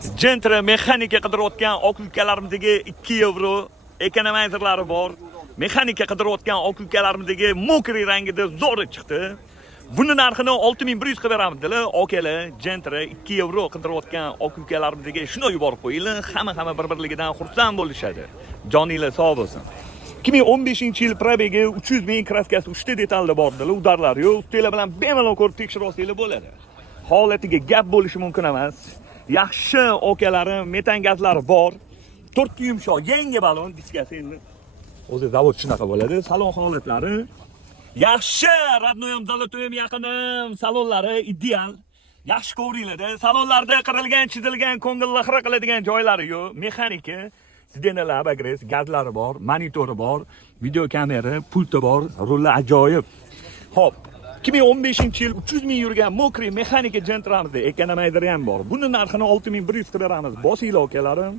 Gentra mexanika qidirayotgan oq ukalarimizdagi 2 yevro ekonomizerlari bor. Mexanika qidirayotgan oq ukalarimizga mokriy rangida zo'r chiqdi. Buni narxini 6100 qilib beramizlar. Okalar, Gentra 2 yevro qidirayotgan oq ukalarimizga shuni yuborib qo'yinglar. Hamma bir-birligidan xursand bo'lishadi. Joninglar sog' bo'lsin. 2015-yil probegi 300 ming kraskasi 3 ta detalda bordilar. Udarlar yo'q. Ustinglar bilan bemalol ko'rib tekshirib olsanglar bo'ladi. Holatiga gap bo'lishi mumkin emas. Yaxshi okalarim, metan gazlari bor. 4 ta yumshoq yangi balon diskasi endi. O'zi zavod shunaqa bo'ladi. Salon holatlari yaxshi, radnoyam zalotoyam yaqinim, salonlari ideal. Yaxshi ko'ringlar-da. Salonlarda qirilgan, chizilgan, ko'ngilni xira qiladigan joylari yo'q. Mexanika, sidenalar abagres, gazlari bor, monitori bor, video kamera, pulti bor, rullar ajoyib. Xo'p, 2015-yil 300 ming yurgan mokriy mexanika Gentramizda ekonomizeri ham bor. Buni narxini 6100 qilib beramiz. Bosinglar okalarim.